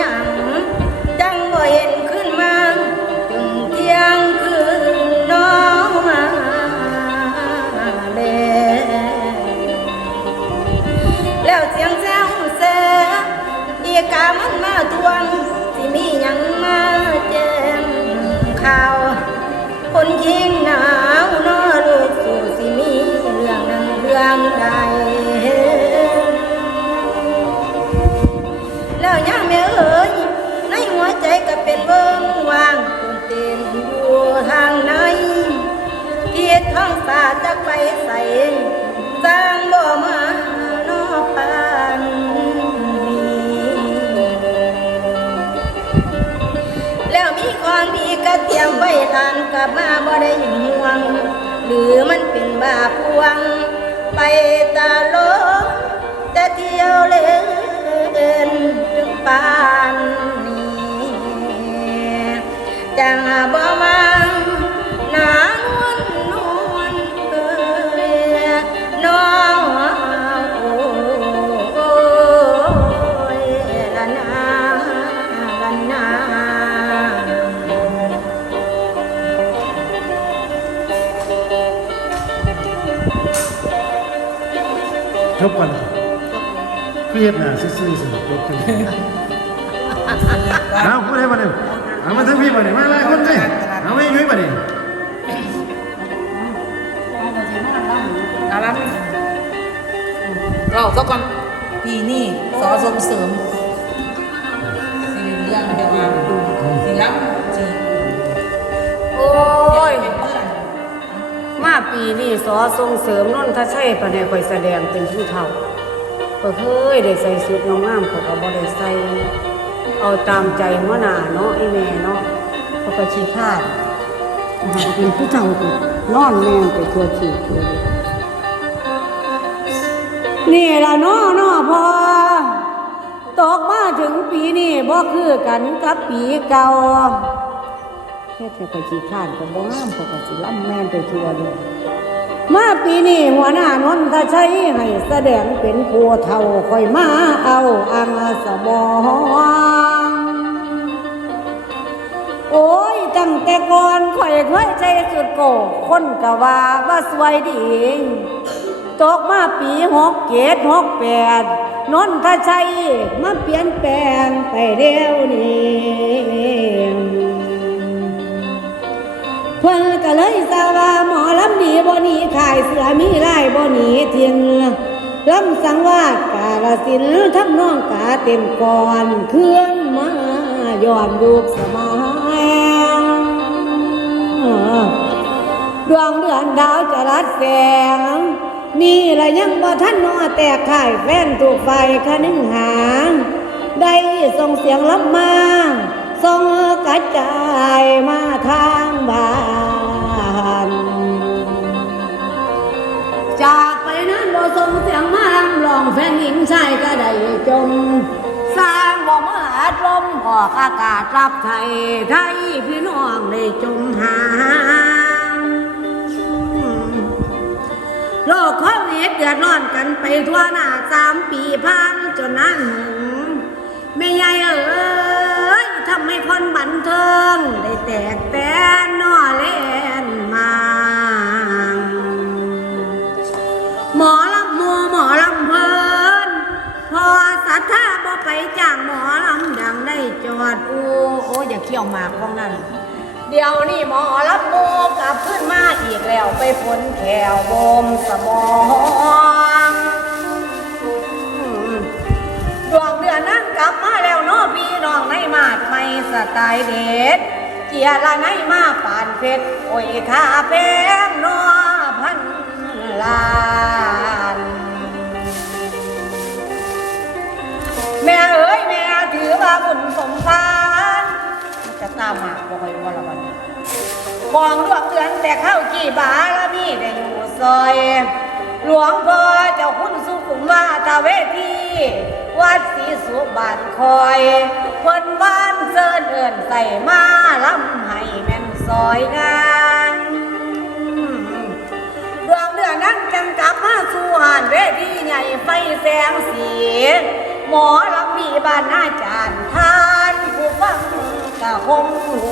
กา ใส่สร้างบ่มานอปานนี้แล้วมีของดีก็เตรียมไว้ทานกลับมาบ่ได้ห่วง หรือมันเป็นบาพวง ไปตาโลกแต่เที่ยวเล่นถึงปานนี้จังบ่มาหนา เครียดหนาซื่อๆสิจบกันเอาพูดได้มาเนี่ยเอามาทั้งพี่มาเนี่ยมาไล่คนเลยเอาไม่ยุ้ยมาเนี่ยอารันเราสักก่อนปีนี่สอส่งเสริมสิริเรื่องเดียวกันสิรับจีโอ้ย มาปีนี้สอส่งเสริมนนทชัยปะเนยคอยแสดงเป็นผู้เฒ่า ก็เคยได้ใส่สุดงามๆเขาก็บ่ได้ใส่เอาตามใจหัวหน้าเนาะไอ้แม่เนาะเขาก็ชี้คาดหาเป็นผู้เฒ่าก็นอนแม่ไปทั่วที่ทั่วเดียนี่ล่ะเนาะเนาะพอตกมาถึงปีนี้บ่คือกันกับปีเก่าแค่แต่ก็ขี้ข้านก็บ่งามเขาก็สิล่ำแม่นไปทั่วเลย มาปีนี้หัวหน้านนทชัยให้แสดงเป็นผัวเท่าค่อยมาเอาอังสะบองโอ้ยตั้งแต่ก่อนข่อยเคยใจสุดโกคนกะว่าว่าสวยดีตกมาปีหกเกตหกแปดนนทชัยมาเปลี่ยนแปลงไปเร็วนี้ เพิ่นก็เลยสาว่าหมอลำดีบ่หนีขายเสือมีลายบ่หนีเทียนลำสังวาสกาลสินทำนองกาเต็มก่อนเคลื่อนมาย้อนยุคสมัยดวงเดือนดาวจะรัดแสงนี่ละยังบ่ทันนอแตกข่ายแฟนถูกไฟคะนึงหาง ได้ส่งเสียงรับมา ส่งกระจายมาทางบ้าน จากไปนั้นบ่ส่งเสียงมาลำลองแฟนหญิงชายก็ได้จม สร้างบ่มาอาดลมออกอากาศรับไทย ไทยพี่น้องได้จมหาโลกโควิดเดือดร้อนกันไปทั่วหน้าสามปีผ่านจนนั้นหึงไม่ใหญ่เอ้ยทำให้คนบันเทิง ได้แตกแตนนอเล่นมาหมอลำมัวหมอลำเพลิน พอสัทธาบ่ไปจ้างหมอลำดังได้จอดอูโอ้อย่าเขี่ยวมากของนั่นเดี๋ยวนี้หมอรับโมกลับขึ้นมาอีกแล้วไปผลแขวบมสมองดวงเดือนนั้นกลับมาแล้ว น้องในมาดไม่สไตล์เด็ด เจียละในมาปานเพชร โอ้ยข้าแพงนาพันล้านแม่เอ้ยแม่ถือว่าบุญสมพานจะตามหมากบ่ค่อยว่าละวันนี้มองดวงเดือนแต่เข้ากี่บาละมีได้อยู่ซอย หลวงพ่อเจ้าคุณสุขุมมาตาเวทีวัดศรีสุบานคอยเพิ่นบ้านเซินเอินใส่มาลำให้แม่นซอยงานดวงเดือนนั้นจังกลับมาสู่หานเวทีใหญ่ไฟแสงสี หมอลำมีบ้านอาจารย์ทานผู้ฟังกะคงโห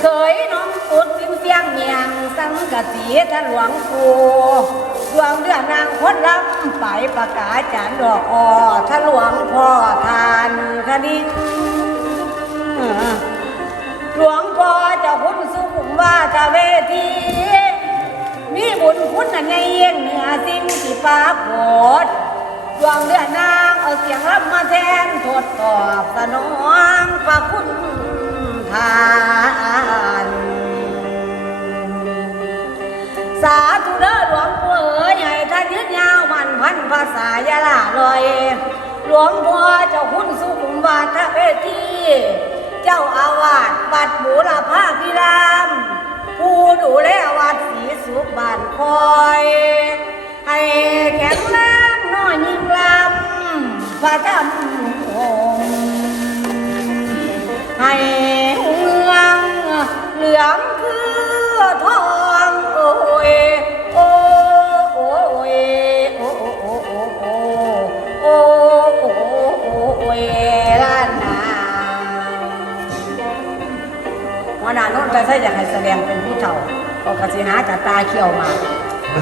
เคยน้องอุดสิงเสียงเมียงสังกะสีท่านหลวงปู่ดวงเดือนนางคนลำไปประกาศจานดอกออท่านหลวงพ่อทานคดิ่งหลวงพ่อเจ้าคุณสุขุมว่าทเวทีมีบุญคุณอันใหญ่เยี่ยงเหนือสิ่งที่ปรากฏดวงเดือนนางเอาเสียงรับมาแทนทดตอบสนองพระคุณ ทาน สาธุเด้อหลวงพ่อเอ๋ยใหญ่ท่านยืดยาวมันพันภาษายาลาลอย หลวงพ่อเจ้าคุณสุขุมวาทเวทีเจ้าอาวาสวัดบูรพาพิราม ผู้ดูแลวัดศรีสุขบานคอย ให้แข็งแรงน้อยยิ่งลำพระจำองค์ให้ เหลืองคือทองโอ้ยโอ้โอ้ยโอ้โอ้โอ้โอ้โอ้โอ้โอ้ยล้านนาหัวหน้าโน้นแต่ถ้าอยากให้แสดงเป็นผู้เฒ่าก็กระสิหากับตาเขียวมา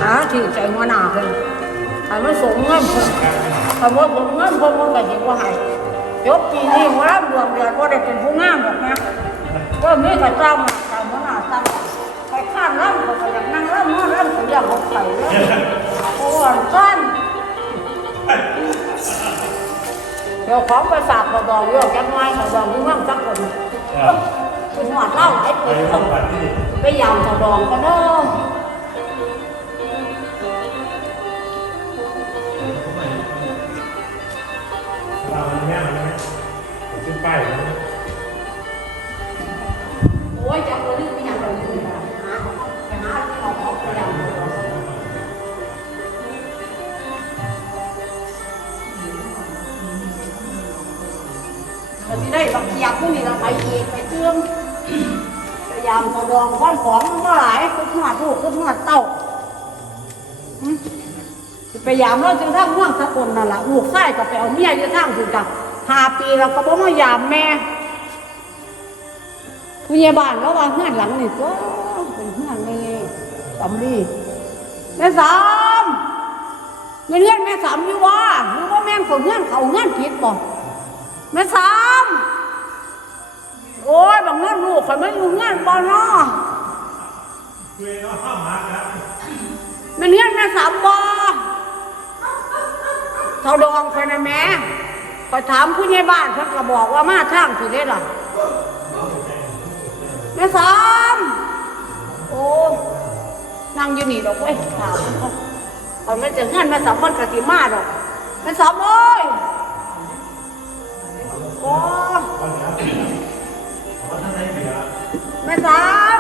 หาถือใจหัวหน้าเพิ่นถ้ามันสมเงินเพิ่นถ้าว่าผมเงินเพิ่นมันก็สิบ่ให้ยกปีนี้หัวรับวงเดือนบ่าได้เป็นผู้งามหรอกนะก็มีแต่เจ้ามา ร่ำก็อยากหกไข่เลยโอ้ยก้อนเดี๋ยวของไปฝากกระดองโยกจักไม้กระดองมึงว่างสักคนคุณหอดเล่าไอ้ปุ๋ยไปยำกระดองกันเนาะ ได้บักเขียบพวกนี้เราไปเองไปเตื้องพยายามกระดองก้อนของมันก็หลายคือหอดลูกคือหอดเต้าอืมพยายามเราจึงทั้งห่วงสกุลนั่นแหละลูกไส้ก็ไปเอาเมียอยู่ทั้งถึงกับห้าปีเราก็บ่มายามแม่ผู้ใหญ่บ้านแล้วว่าเฮือนหลังนี่ก็เป็นเฮือนไม่สำลีแม่สามแม่เฮือนแม่สามอยู่ว่าหรือว่าแม่นเขาเฮือนเขาเฮือนผิดบ่ แม่สามโอ้ยบางเงินลูกข่อยไม่อยู่เงินบ่เนาะแมันเงินแม่สามบ่เท่าดองข่อยนะแม่ข่อยถามผู้ใหญ่บ้านเพิ่นก็บอกว่ามาทางสิได้ล่ะแม่สามโอ้นั่งอยู่นี่ดอกเว้ยถามเขาข่อยไม่จะเงินแม่สามเพิ่นก็สิมาดอกแม่สามเอ้ย โอ้แม่สาม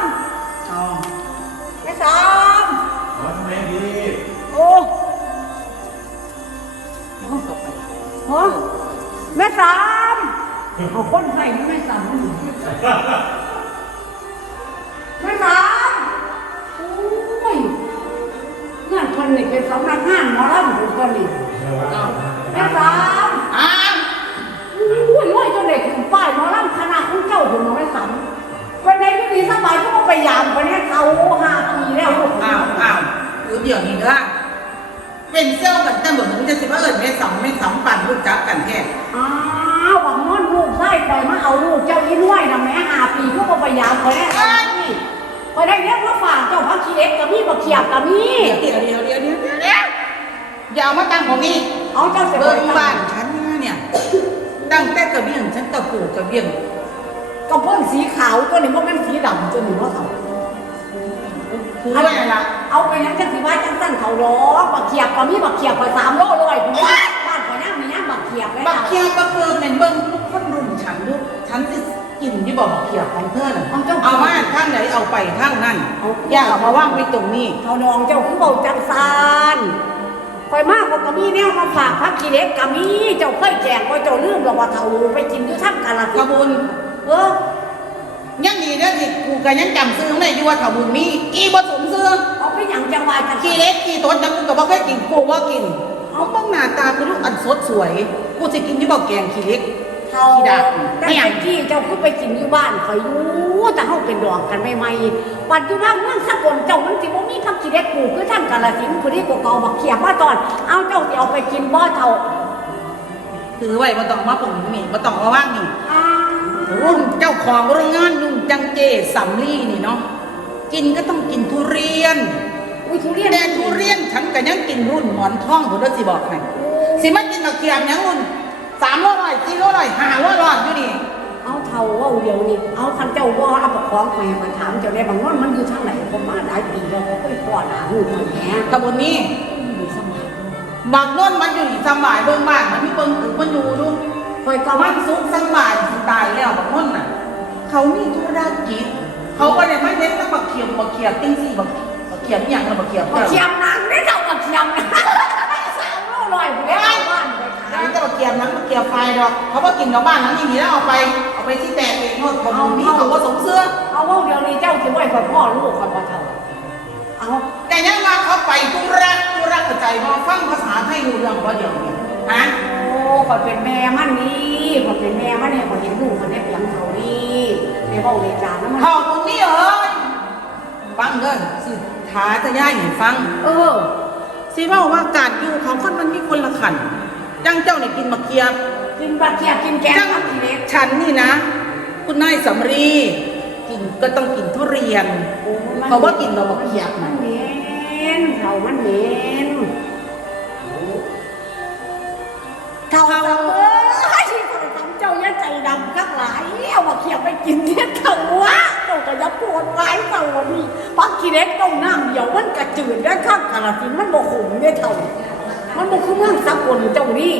เอาแม่สามโอ้ต่อไปโหแม่สามเอาคนใส่แม่สามแม่สามโอ้ยงานคนนี่เป็นสำนักงานหมอลำของคนนี่เอาแม่สามอ้า ของเจ้าถึงมาแม่สามวันไหนก็มีสบายก็มาไปยามคนนี้เขาห้าปีแล้วลูกอ้าวอ้าวอยู่เดี๋ยวนี้เด้อเป็นเซี่ยวกันแต่เหมือนมันจะสิว่าเอิญไม่สำไม่สำปั่นรู้จักกันแท้อ้าวหวังนอนลูกไส้ปล่อยมาเอาลูกเจ้าอีน้อยนะแม่หาปีก็มาพยายามคอยได้นี่คอยได้เรียกว่าฝากเจ้าพักขี้เล็กกับมีบักเขียบกับมีเดี๋ยวเดี๋ยวเดี๋ยวเดี๋ยวเดี๋ยวเดี๋ยวอย่าเอามาตั้งของนี่เอาเจ้าเสร็จเบิ้งบ้านฉันเนี่ยตั้งแต่กระเบี้ยงฉันตะปูกระเบี้ยง กระเบื้องสีขาวตัวนี้มันเป็นสีดำตัวนี้ว่าเขาคือว่าไงล่ะเอาไปยังจังสีว่าจังสั้นเขาล้อบักเขียบกับมีบักเขียบไปสามโลเลยคุณบ้านบ้านขอยนั่งมีนั่งบักเขียบได้บักเคียบักเกิมเนี่ยเบิ้งทุกคนรุ่นฉันลูกฉันจะกินที่บอกบักเคียของเธอน่ะเอามาทางไหนเอาไปทางนั้นอย่าเอามาว่างไว้ตรงนี้เขาดองเจ้าคือเบาจังซานคอยมากกว่าก็มีแนวมาฝากพักกิเล็กก็มีเจ้าเคยแจกว่าเจ้าลืมหรอกว่าเท่าไปกินอยู่ท่ามกาลขสินธุ์บุญ เออยังดีเด้อที่กูก็ยังจำซื้อของได้อยู่ว่าขบุญมีอีบ่สมซื้อเอาไปหยังจังหวัดขี้เล็กขี้ตดยังกูก็บ่เคยกินกูว่ากินเอาบ้างหน้าตากูดูอันสดสวย กูสิกินอยู่บ่แกงขี้เล็กเท่าขี้ดาแต่ไม่หยังที่เจ้าคือไปกินอยู่บ้านคอยอยู่แต่เฮาเป็นดอกกันใหม่ๆปัจจุบันเมืองสกลเจ้ามันสิบ่มีพักกิเล็กปลูกคือท่ามกาลสินธุ์ผู้นี้ก็เก่าบักเขียบมาตอน เอาเจ้าสิเอาไปกินบ่เท่าถือไว้บ่ต้องมาปงนี่บ่ต้องมาว่างนี่อ้าว รุ่นเจ้าของโรงงานนุ่งจังเจสำลีนี่เนาะกินก็ต้องกินทุเรียนอุ้ยทุเรียนแต่ทุเรียนฉันก็ยังกินรุ่นหมอนทองผมเด้อสิบอกให้สิมากินมะเขือมยังรุ่นสามร้อยสี่ร้อยห้าร้อยรอดอยู่นี่เอาเท่าเว่าเดียวนี่เอาคันเจ้าว่าเอาปกครองไปมันถามเจ้าได้บางนอนมันอยู่ทางไหนผมมาหลายปีแล้วก็ค่อยปอดหาหูมันแหงตะบนนี้อยู่สมัยบักโน้นมันอยู่ที่สมัยเบิ่งบ้านมันมีเบิ่งตึกมันอยู่ดูคอยก็มัมันนสุขสมัยสิ เขามีธุรกิจ เขาก็เลยไม่เน้นต้องบักเขียบบักเขียบติ้งสี่บักบักเขียบอย่างละบักเขียบมาเทียมนางได้เท่ามาเทียมนะสาวโลลอยไปแล้วบ้านไปขายนี่จะบักเขียบนั้นบักเขียบไฟดอก เขาว่ากินกับบ้านนั้นอย่างนี้แล้วเอาไป เอาไปที่แตกเองโน่นเขามีเขาก็สมเสื้อเอาว่าเดียวนี้เจ้าจะไหวคอยพ่อลูกคอยพ่อเท่าเอาแต่ยังว่าเขาไปธุระธุระกระจายมาฟังภาษาไทยรู้เรื่องว่าเดียวนี้ฮะโอ้คอยเป็นแม่มันนี่คอยเป็นแม่มันเนี่ยคอยเห็นลูกมันได้เพียงเท่า ในเบ้าในจานนั้นมันเขาตรงนี้เอ้ยฟังเด้อสิท้าจะย่ายให้ฟัง เออสิว่าว่าการอยู่ของคนมันมีคนละขันจังเจ้านี่กินมะเขียบกินปลาเทียบกินแกงจังผักทีเล็กฉันนี่นะ คุณนายสำรีกินก็ต้องกินทุเรียน โอ้มันเขาว่ากินดอกมะเขียบมันะนเหม็นเท่ามันเหม็นเท่าเท่าเอ้ยที่เท่าทำเจ้าอย่าใจ ดำข้างหลายเอามาเขียบไปกินเนี่ยเท่วะเจ้าก็อย่าปวดร้ายเท่านี่ปักขี้เล็กต้องน้ำเดียวมันกระจืดได้ข้างกระสินมันบ่ขมได้เท่ามันบ่คือเมืองสากลเจ้านี่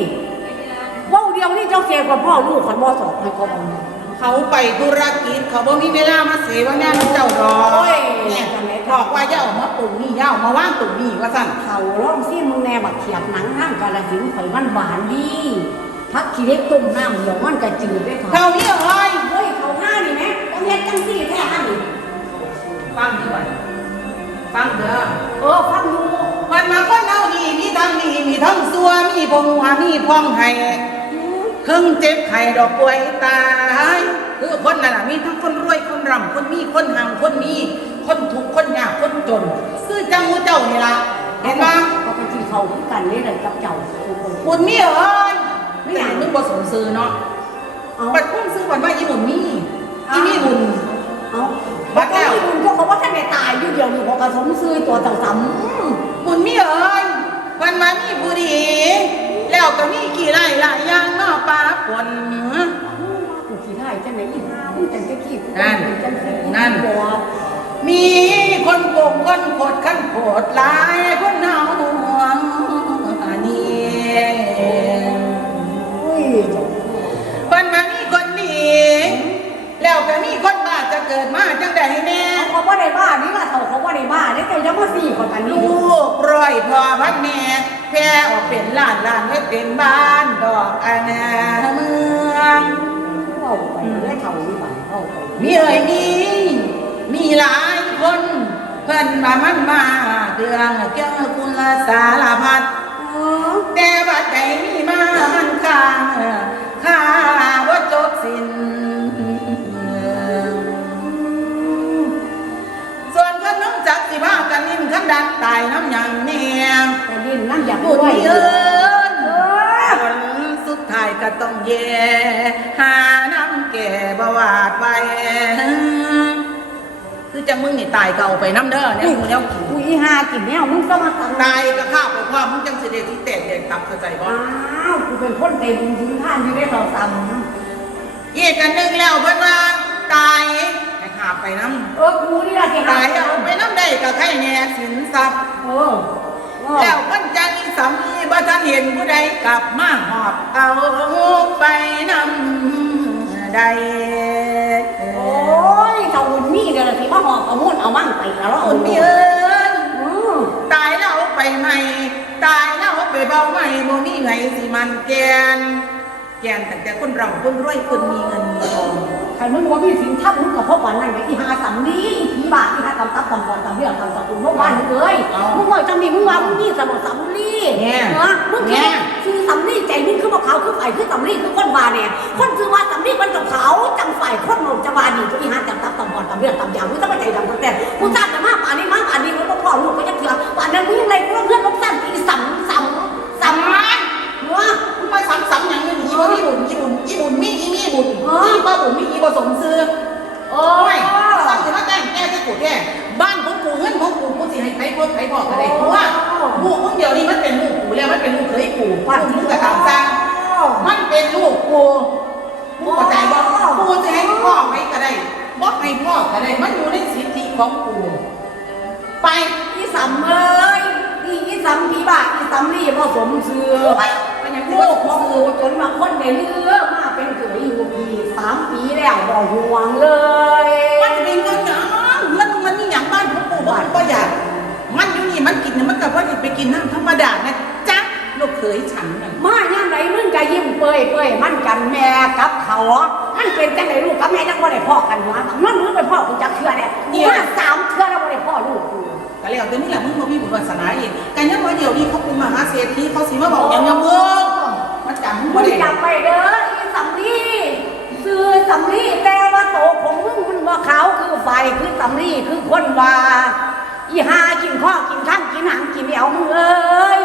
ว้าเดียวนี่เจ้าเสียกว่าพ่อลูกขันบ่สอบให้เขาเอเขาไปธุรกิจเขาบ่มีเวลามาเสียวนาเจ้าดอกเนี่ยบอกว่าอย่าเออกมาตุ่มนี่ย่าออกมาว่างตุ่มนี่ว่าสั่นเขาร้องซิมึงแน่บักเขียบหนังห้างกาลสินธุ์ข่อยมันหวานดี พักขี้เล็กต้มน้ำเดี๋ยวมันกระจืดได้ค่ะเท่านี้เอ้ยเฮ้ยเขาห้านี่แม่ต้องเฮ็ดจังซี่แท้อันนี้ฟังดีกว่าฟังเด้อเออฟังดูมันมาคนเอาดีมีทั้งดีมีทั้งซัวมีพงหัวมีพองไห้เพิ่งเจ็บไข้ดอกป่วยตายคือคนนั่นน่ะมีทั้งคนรวยคนร่ำคนมีคนห่างคนมีคนทุกข์คนยากคนจนคือจังหมูเจ้านี่ล่ะเห็นปะเขาไปกินเขาคือกันนี่เลยกับเจ้าทุกคนบุญมีเอ้ย ไม่อยากนึกบ่สมซื้อเนาะเอาบัดพุ่มซื้อบัดว่าอีบุญมีอีมีบุญ เอาบับัดดแล้แล้ววคุณก็เขาว่าท่านได้ตายอยู่เดียวนี่พอกระสมซื้อตัวต่างๆบุญมีเอ้ยวันมามีผู้ดีแล้วก็มีกี่ไร่หลายอย่างเนาะปลาปนกูขี้ได้จังไหนอีกมึงจังจะขี้นั่นจังสินั่น บอกมีคนโกงคนโคตรขั้นโคตรหลายคนเฮา เกิดมาจังใดแน่เขาว่าได้บ้านี่ล่ะเขาเขาว่าได้บ้าได้แต่ยังมาสี่คนกันนี่ลูกร้อยพ่อพัดแม่แพ้ออกเป็นล้านล้านไม่เป็นบ้านดอกอาณาเมืองเข้าไปได้เขานี่บ้านเข้าไปมีเอ่ยมีมีหลายคนเพิ่นมามันมาเรื่องเกี่ยวกับคุณละสารพัดเออแต่ว่าใจมีมามันค้างข้าว่าจบสิ้น นตายน้ำหยังเนี่ยแต่ดินนั่นอยากพูดด้วยเอินเออผลสุดท้ายก็ต้องแย่หาน้ำแก่บวาดไปคือจังมึงนี่ตายเก่าไปน้ำเด้อเนี่ยมึงแล้วกินอุ้ยหากินเนี่ยมึงก็มาตั้งตายก็ข้าวไปพ่อมึงจังสิเดที่เตะเด็กตับเข้าใจบ่อ้าวกูเป็นคนเต็มถึงท่านที่ได้ต่อซ้เอียกันนึงแล้วเพิ่นว่าตายให้ข้าไปน้ำเออกูนี่ล่ะที่ำตายเอาไปน้ำได้ก็ใครแน่สินทรัพย์ เออแล้วเพิ่นจังอีสามีบ่ทันเห็นผู้ใดกลับมาหอบเอาไปนำใดโอ้ยเจ้าหุ่นมีเดี๋ยวที่มาหอบเอามุ่นเอามั่งไปแล้วคนมีเอิ้นอืมตายแล้วไปใหม่ ตายแล้วไปเบาไม่บ่มีไผสิมันแกน แกนตั้งแต่คนเราคนรวยคนมีเงินมีทอง ใครมึงว่ามีสินทับมึงกับพ่อบ้านนั่นไงอีหาสำลีอีผีบาอีหาตำตับตำบอลตำเรื่องตำสกุลพ่อบ้านมึงเอ้ยมึงว่าจำนี่มึงว่ามึงนี่สมองสำลีเนาะมึงแค่คือสำลีใจมึงคือบ่ขาวคือไฟคือสำลีคือคนบาเนี่ยคนคือว่าสำลีมันกับเขาจังไฟคนมองจะบาดีอีหาตำตับตำบอลตำเรื่องตำยาวมึงต้องมาใจดำตั้งแต่กูทราบแต่มาป่านนี้มาป่านนี้มึงก็พ่อลูกก็จะเถื่อป่านนั้นมึงยังไงกูเพื่อนมึงสั่นอีสำสำสำมันเนาะมึงมาซ้ำๆอย่างนี้อีบ่มี สมซื้อโอ้โอ้ยยซ้ำสิมาแต่งแก้จะกูแก้บ้านของกูเงินของกูกูสิให้ไผพดไผบอกอะไรเพราะว่าลูกมึงเดี๋ยวนี้มันเป็นลูกกูแล้วมันเป็นลูกเคยกูลูกมึงก็ตามสร้างมันเป็นลูกกูกูเข้าใจบ่กูจะให้พ่อไหมก็ได้บ่ให้พ่อก็ได้มันอยู่ในสิทธิของกูไปอีสำเอ้ยอีอีสำผีบาอีสำลีผสมเสือไปมันยังโลลูกกพ่อกูจนมาคนในเรือ สามปีแล้วบ่ห่วงเลยมันจะเป็นเงินหยังเงินมันนี่อย่างบ้านของกูบ้านก็อยากมันอยู่นี่มันกินเนี่ยมันกับว่าไปกินน้ำธรรมดานะจ๊ะลูกเขยฉันน่ะมาย่างไรมึงก็ยิ้มเปื่อยเปื่อยมันกันแม่กับเขามันเป็นจังไหนลูกกับแม่จังบ่ได้พ่อกันหัวนั่นมึงเป็นพ่อกูจักเทื่อเนี่ยมาสามเทื่อแล้วบ่ได้พ่อลูกกูก็แล้วแต่นี่แหละมึงบ่มีบุญวาสนาเองกันยังว่าเดี๋ยวนี้เขาเป็นมหาเศรษฐีเขาสิมาบอกอย่างเงี้ยมึงมันจำมึงมึบ่งได้ จำไปเด้ออีสำลี ซื้อสำลีแต่ว่าโตของมึงมันว่าขาวคือไฟคือสำลีคือคนว่าอีหากินข้อกินข้างกินหางกินเดียวมึงเอ้ย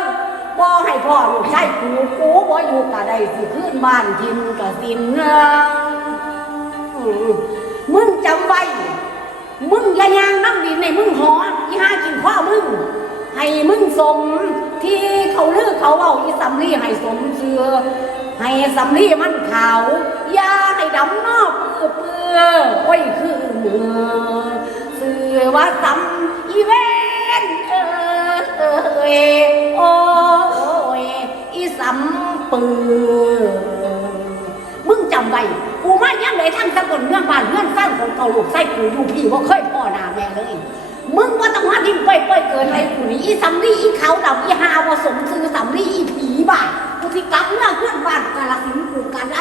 บ่ให้พ่อลูกใช่กูกูบ่อยู่กะได้สิขึ้นบ้านกินกะสินเงินมึงจำไว้ มึงอย่ายางน้ำดินในมึงหออีหากินข้อมึง ให้มึงสมที่เขาลือเขาเอาอีสำลีให้สมเสือ ให้สำลีมันขาวอยาให้ดำนอกเปื้อเปื้อโอ้ยคือเมือสื่อว่าสำอีเวนเออเออเอยโอ้ยอีสำปือมึงจำไว้กูมาย่ำไหนทั้งสกุลเมืองบ้านเมืองสร้างของเก่าลูกไส้กูอยู่พี่ว่าเคยพ่อนาแม่เลยมึงว่าต้องมาดิ้นไปไปเกินอะไรกูนี่อีสำลีอีขาวดำอีหาผสมซื้อสำลีอีผีบ้า กูสิกลับเมือเพื่อนบ้านกาลสินธุ์กูกันไร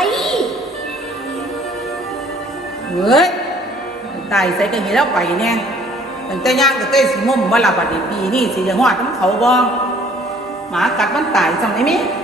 เฮ้ยตายใส่กันนี้แล้วไปแน่ตั้งแต่ย่างก็เต้สิมุมว่าละบัดนี้ปีนี่สิจะหอดน้ำเขาบ้องหมากัดมันตายจำได้ไหมโ